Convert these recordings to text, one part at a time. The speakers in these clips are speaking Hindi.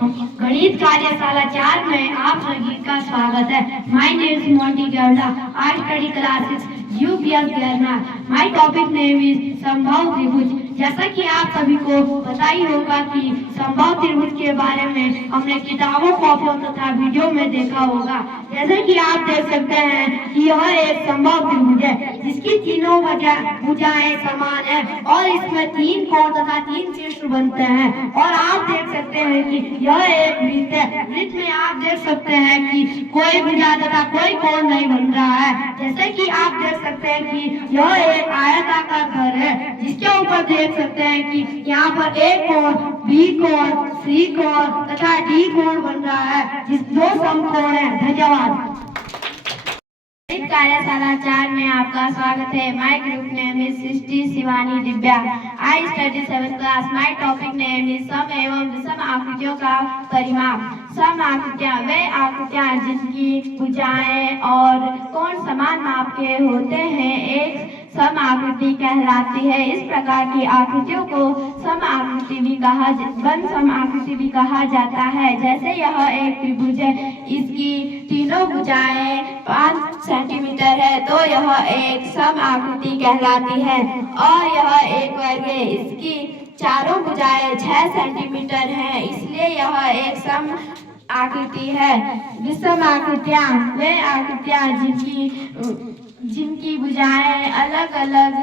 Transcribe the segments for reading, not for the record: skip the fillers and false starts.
गणित कार्यशाला 4 में आप सभी का स्वागत है। My name is Monty Gowda. I study class 6 UPS Girnar. My topic name is समबाहु त्रिभुज। जैसा कि आप सभी को पता ही होगा कि समबाहु त्रिभुज के बारे में हमने किताबों, कॉपियों तथा वीडियो में देखा होगा। जैसे कि आप देख सकते हैं कि यह एक समबाहु त्रिभुज है जिसकी तीनों भुजाएं समान है और इसमें 3 कोण तथा 3 शीर्ष बनते हैं। और आप देख सकते हैं कि यह एक वृत्त है। वृत्त में आप देख सकते हैं कि कोई भुजा तथा कोई कोण नहीं बन रहा है। जैसे कि आप देख सकते हैं कि यह एक आयताकार घर है जिसके ऊपर देख सकते हैं कि यहाँ पर एक कोण, बी कोण, सी कोण तथा डी कोण बन रहा है जिस दो समकोण है। धन्यवाद। कार्यशाला 4 में आपका स्वागत है। My group name is Srishti Shivani Divya. I study 7th class. My topic name is सम एवं विषम आकृतियों का परिमाप। सम आकृतियां वे आकृतियां जिनकी भुजाएं और कोण समान माप के होते हैं एक सम आकृति कहलाती है। इस प्रकार की आकृतियों को सम आकृति भी कहा जाता है। जैसे यह एक त्रिभुज है, इसकी तीनों भुजाएं 5 सेंटीमीटर है तो यह एक सम आकृति कहलाती है। और यह एक वर्ग है, इसकी चारों भुजाएं 6 सेंटीमीटर है इसलिए यह एक सम आकृति है। विषम आकृतियां वे आकृतियां जिनकी भुजाएं अलग अलग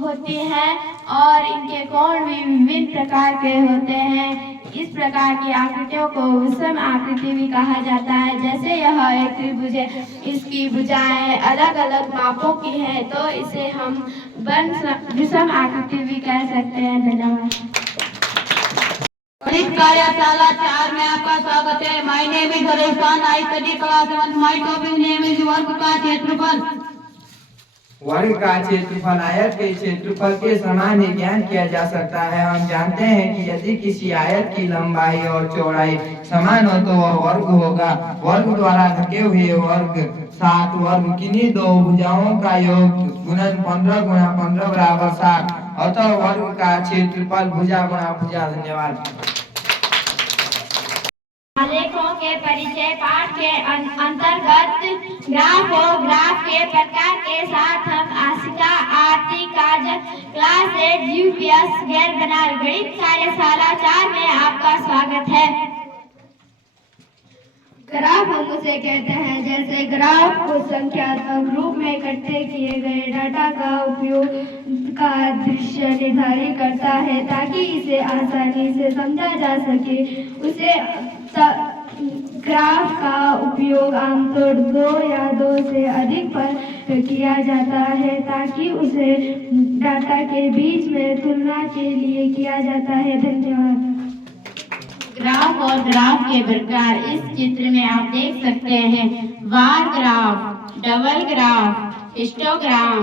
होती हैं और इनके कोण भी विभिन्न प्रकार के होते हैं। इस प्रकार की आकृतियों को विषम आकृति भी कहा जाता है। जैसे यह एक त्रिभुज है, इसकी भुजाएं अलग अलग मापों की है तो इसे हम विषम आकृति भी कह सकते हैं। धन्यवाद। गणित कार्यशाला 4 में आपका स्वागत है। My name is Harish Khan. I study class 1। My topic name is वर्ग का क्षेत्रफल। वर्ग का क्षेत्रफल आयत के क्षेत्रफल के समान ही ज्ञान किया जा सकता है। हम जानते हैं कि यदि किसी आयत की लंबाई और चौड़ाई समान हो तो वह वर्ग होगा। वर्ग द्वारा ढके हुए वर्ग 7 वर्ग किन्हीं दो भुजाओं का योग गुणन 15 गुणा 15 बराबर 60। अतः वर्ग का क्षेत्रफल भुजा गुणा भुजा। धन्यवाद। आलेखों के परिचय पाठ के अंतर्गत ग्राफ और ग्राफ के प्रकार के साथ हम आशिका आरती काजल क्लास 8 यूपीएस गिरनार गणित कार्यशाला 4 में आपका स्वागत है। ग्राफ हम उसे कहते हैं जैसे ग्राफ को संख्यात्मक रूप में इकट्ठे किए गए डाटा का उपयोग का दृश्य निर्धारित करता है ताकि इसे आसानी से समझा जा सके। उसे ग्राफ का उपयोग आमतौर 2 या 2 से अधिक पर किया जाता है ताकि उसे डाटा के बीच में तुलना के लिए किया जाता है। धन्यवाद। ग्राफ और ग्राफ के प्रकार इस चित्र में आप देख सकते हैं। Bar graph, double graph, histogram,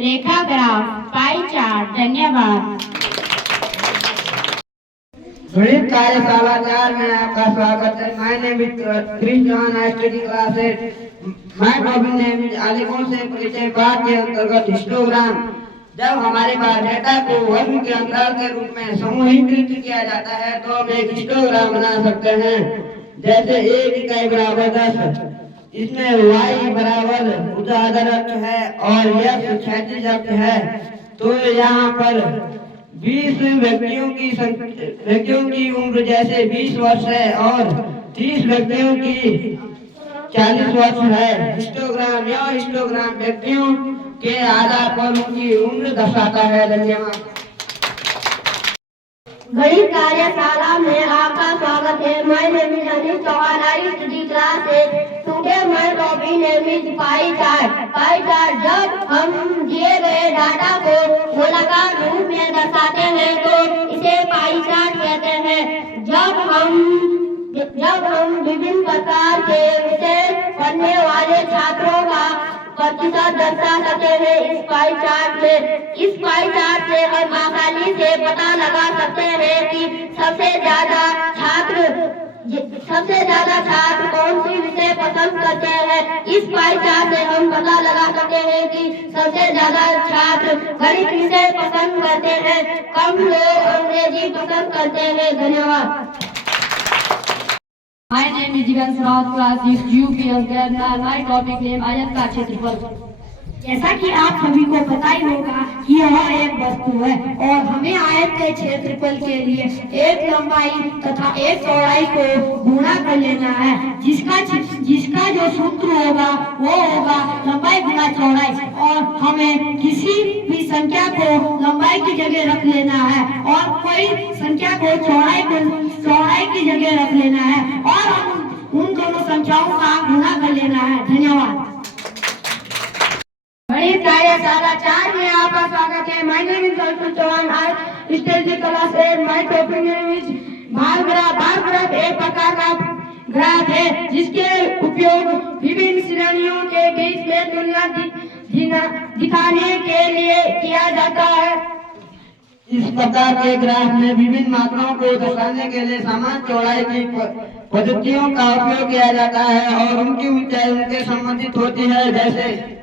रेखा ग्राफ, पाई चार्ट। धन्यवाद। गणित कार्यशाला 4 में आपका स्वागत है। My name is Krish John. I study class 8। My topic name is आलेखों से परिचय पाठ के अंतर्गत हिस्टोग्राम। जब हमारे पास डेटा को वर्ग के अंतराल के रूप में समूहीकृत किया जाता है तो हम एक हिस्टोग्राम बना सकते हैं। जैसे 1 इकाई बराबर 10, इसमें y बराबर ऊर्ध्वाधर अक्ष है और x क्षैतिज अक्ष है। तो यहाँ पर 20 व्यक्तियों की उम्र जैसे 20 वर्ष है और 30 व्यक्तियों की 40 वर्ष है। हिस्टोग्राम यह हिस्टोग्राम व्यक्तियों के आधार पर उनकी उम्र दर्शाता है। धन्यवाद। गणित कार्यशाला में आपका स्वागत है। My name is Anil Chauhan. I study class 8। Today my topic name is pie chart. Pie chart जब हम दिए गए डाटा को गोलाकार रूप में दर्शाते हैं तो इसे पाई चार्ट कहते हैं। जब हम विभिन्न प्रकार के विषय पढ़ने वाले छात्रों का प्रतिशत दर्शा सकते हैं इस पाई चार्ट में। इस पाई चार्ट से हम आसानी से पता लगा सकते हैं कि सबसे ज्यादा छात्र कौन सी विषय पसंद पसंद करते हैं। इस पाई चार्ट से हम पता लगा सकते हैं कि सबसे ज्यादा छात्र गणित विषय पसंद करते हैं, कम लोग अंग्रेजी पसंद करते हैं। धन्यवाद। My name is Divyansh Rawat, class 6 UPS Garna. My topic name आयत का क्षेत्रफल। जैसा कि आप सभी को पता ही होगा कि यह एक वस्तु है और हमें आयत के क्षेत्रफल के लिए एक लंबाई तथा एक चौड़ाई को गुणा कर लेना है, जिसका जो सूत्र होगा वो होगा लंबाई गुणा चौड़ाई। और हमें किसी भी संख्या को लंबाई की जगह रख लेना है और कोई संख्या को चौड़ाई की जगह रख लेना है और हम उन दोनों संख्याओं का गुणा कर लेना है। धन्यवाद। गणित कार्यशाला 4 में आपका स्वागत है। My name is Arjun Chauhan. I study class 8। My topic name is bar graph. Bar graph एक प्रकार का ग्राफ है जिसके उपयोग विभिन्न श्रेणियों के बीच में तुलना दिखाने के लिए किया जाता है। इस प्रकार के ग्राफ में विभिन्न मात्राओं को दर्शाने के लिए समान चौड़ाई की पद्धतियों का उपयोग किया जाता है और उनकी ऊंचाई उनके संबंधित होती है। जैसे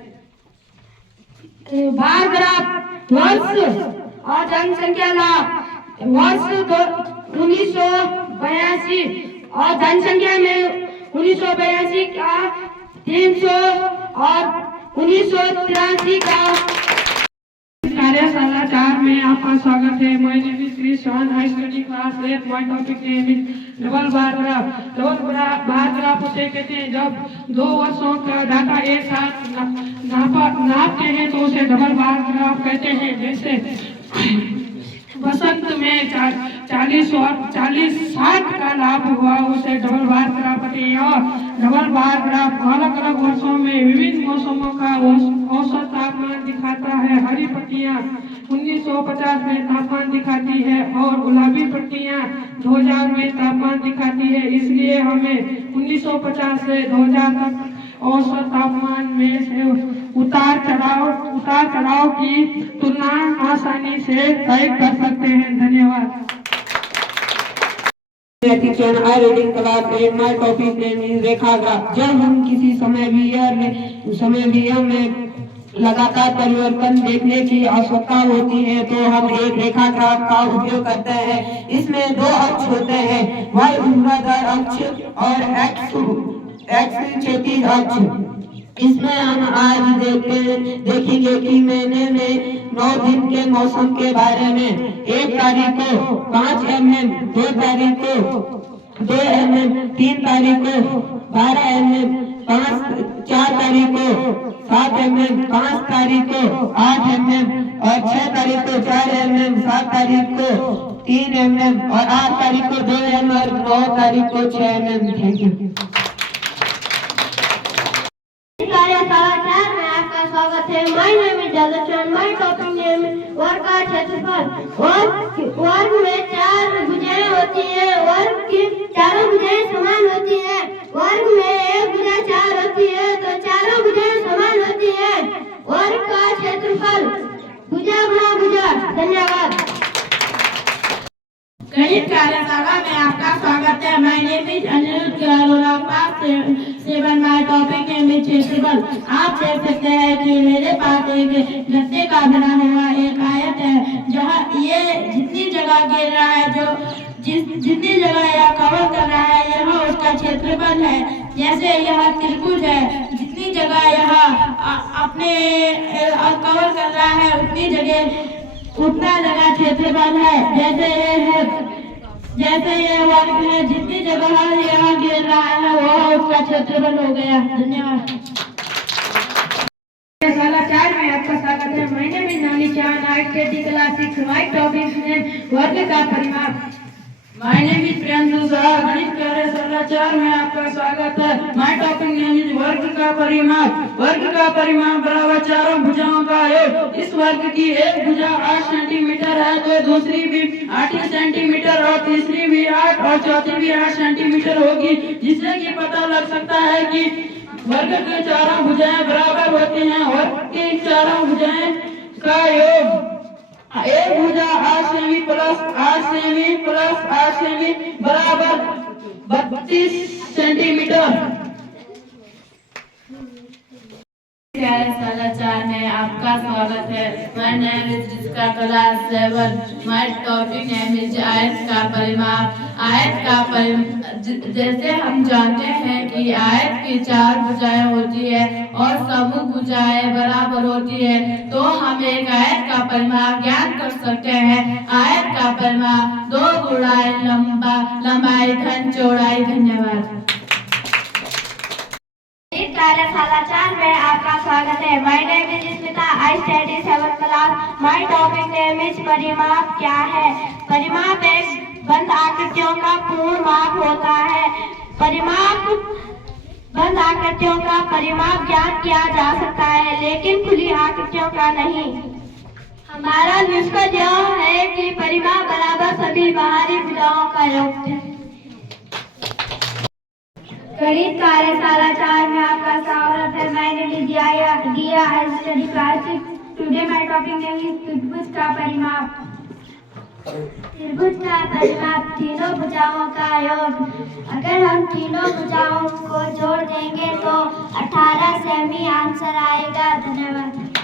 बार ग्राफ वर्ष और जनसंख्या लाभ। वर्ष 1982 और जनसंख्या में 1982 का 300 और 1983 का। कार्यशाला 4 में आपका स्वागत है। My name is Krishna. I study class 8। My topic name is double bar graph. Double bar graph उसे कहते हैं जब दो वर्षों का डाटा एक साथ नापते हैं तो उसे डबल बार ग्राफ कहते हैं। जैसे बसंत में 40 और 60 का लाभ हुआ उसे डबल बार ग्राफ कहते हैं। और डबल बार ग्राफ अलग अलग वर्षों में विभिन्न मौसमों का औसत तापमान दिखाता है। हरी पट्टियां 1950 में तापमान दिखाती है और गुलाबी पट्टियां 2000 में तापमान दिखाती है। इसलिए हमें 1950 से 2000 तक औसत तापमान में से उतार चढ़ाव की तुलना आसानी से तय कर सकते हैं। धन्यवाद। I reading class 8. My topic name is Rekha graph. जब हम किसी समय में लगातार परिवर्तन देखने की आवश्यकता होती है तो हम एक रेखा ग्राफ का उपयोग करते हैं। इसमें दो अक्ष होते हैं, y ऊर्ध्वाधर अक्ष और x क्षैतिज अक्ष। इसमें हम आज देखेंगे कि महीने में 9 दिन के मौसम के बारे में। 1 तारीख को 5 mm, 2 तारीख को 2 mm, 3 तारीख को 12 mm, 4 तारीख को 7 mm, 5 तारीख को 8 mm और 6 तारीख को 4 mm, 7 तारीख को 3 mm और 8 तारीख को 2 mm और 9 तारीख को 6 mm। Thank you. कार्यशाला 4 में आपका स्वागत है। My name is Jalcharan. My topic name वर्ग का क्षेत्रफल। वर्ग में 4 भुजाएं होती है। वर्ग की चारों भुजाएं समान होती है। वर्ग में एक भुजा 4 होती है तो चारों भुजाएं समान होती है। वर्ग का क्षेत्रफल भुजा गुणा भुजा। धन्यवाद। गणित कार्यशाला में आपका स्वागत है। My name is Anirudh Arora. Class 7। My topic name is क्षेत्रफल। आप देख सकते हैं कि मेरे पास एक गत्ते का बना हुआ एक आयत है जहाँ ये जितनी जगह घेर रहा है जितनी जगह यह कवर कर रहा है यह उसका क्षेत्रफल है। जैसे यह त्रिभुज है, जितनी जगह यह अपने कवर कर रहा है उतना जगह क्षेत्रफल है। जैसे ये वर्ग है, जितनी जगह यह घेर रहा है वह उसका क्षेत्रफल हो गया। धन्यवाद। कार्यशाला 4 में आपका स्वागत है। माय नेम इज नानी चांद। आई study class 6। My topic name वर्ग का परिमाप। My name is Priyanshu Shah. गणित कार्यशाला 4 में आपका स्वागत है। माय टॉपिक नेम इज वर्ग का परिमाप। वर्ग का परिमाप बराबर चारों भुजाओं का योग। इस वर्ग की एक भुजा 8 सेंटीमीटर है तो दूसरी भी 8 सेंटीमीटर और तीसरी भी 8 और चौथी भी 8 सेंटीमीटर होगी, जिससे कि पता लग सकता है कि वर्ग के चारों भुजाएं बराबर होती हैं। वर्ग की चारों भुजाएं का योग एक भुजा 8 semi plus 8 semi plus 8 semi बराबर 32 सेंटीमीटर। प्यारे साला 4 में आपका स्वागत है। My name is जिसका class 7। My topic name is आयत का परिमाप। आयत का जैसे हम जानते हैं कि आयत की 4 भुजाएं होती है और समूह भुजाएं बराबर होती है, तो हम एक आयत का परिमाप ज्ञात कर सकते हैं। आयत का परिमाप 2 गुणाएं लंबाई धन चौड़ाई। धन्यवाद। इस कार्यशाला 4 में आपका स्वागत है। My name is Smita. I study 7th class. My topic name is परिमाप क्या है। परिमाप एक बंद आकृतियों का पूर्ण माप होता है। बंद आकृतियों का परिमाप ज्ञात किया जा सकता है, लेकिन खुली आकृतियों का नहीं। हमारा निष्कर्ष यह है कि परिमाप बराबर सभी बाहरी भुजाओं का योग है। गणित कार्यशाला 4 में आपका स्वागत है। माय नेम इज दिया। आई study class 6। Today my topic name is त्रिभुज का परिमाप। त्रिभुज का परिमाप तीनों भुजाओं का योग। अगर हम तीनों भुजाओं को जोड़ देंगे तो 18 सेमी आंसर आएगा। धन्यवाद।